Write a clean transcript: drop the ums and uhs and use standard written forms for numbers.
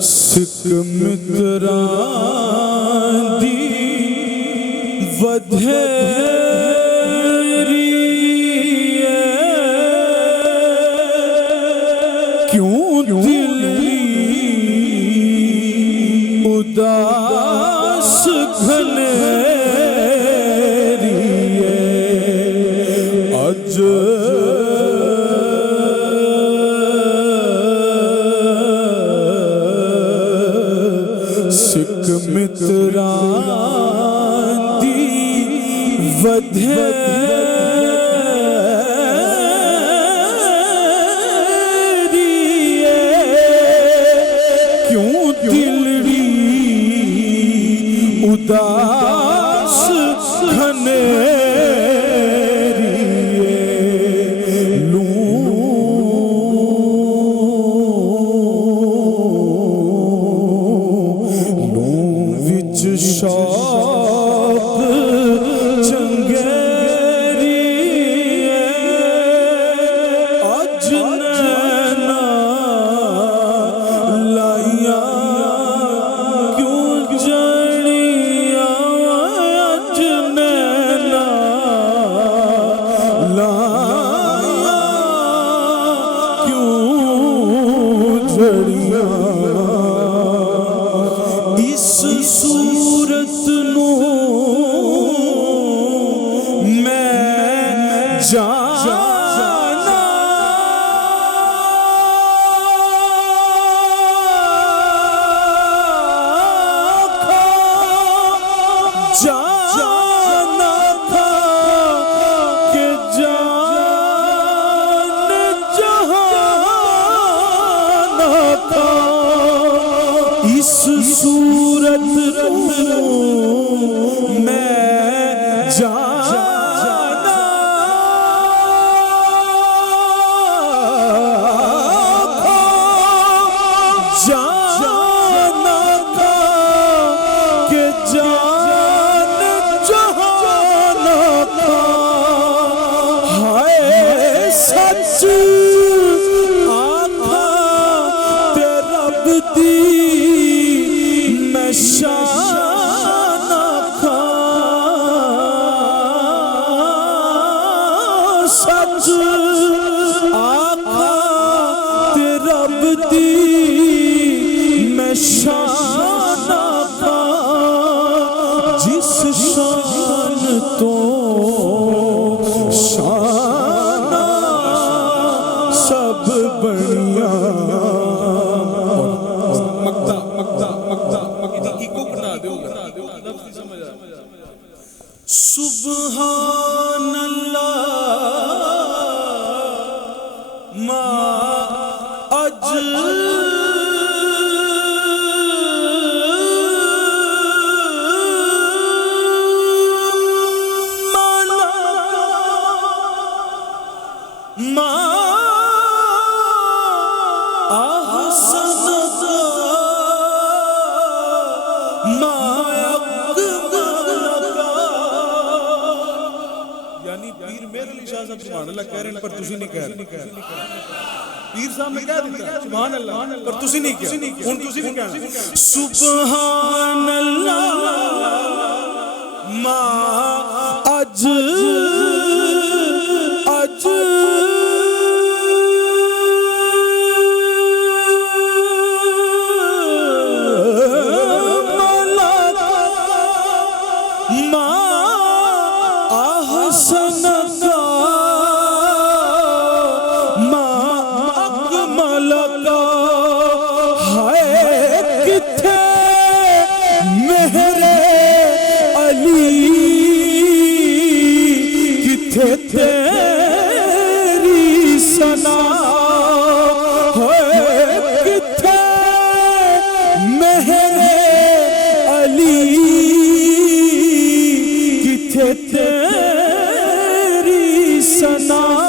سکھ متران دی ودھیری کیوں دل اداس گھنیری اج سکھ متران دی ودھیری کیوں دلڑی اداس گھنیری شوق چنگیری اج نینا لائیاں کیوں جڑیاں اج نینا لائیاں کیوں جڑیاں اس صورت نو میں جانا تھا کہ جان جہانا تھا اس صورت میں جانا تھا کہ جان جہانا تھا ہائے سچ آقا تے رب دی میں شان سچ آقا تے رب دی میں شان آقا جس شان تو شان سب بڑیاں سبحان اللہ ما اجل ما احسن ما یعنی پیر میرے علی شاہ صاحب سبحان اللہ کہہ رہے ہیں پر تسی نہیں کہہ رہے پیر صاحب نے کہہ دیتا سبحان اللہ پر تسی نہیں کہہ ان تسی نہیں کہنا سبحان اللہ ما تیری ثنا کتھے مہر علی کتھے تیری ثنا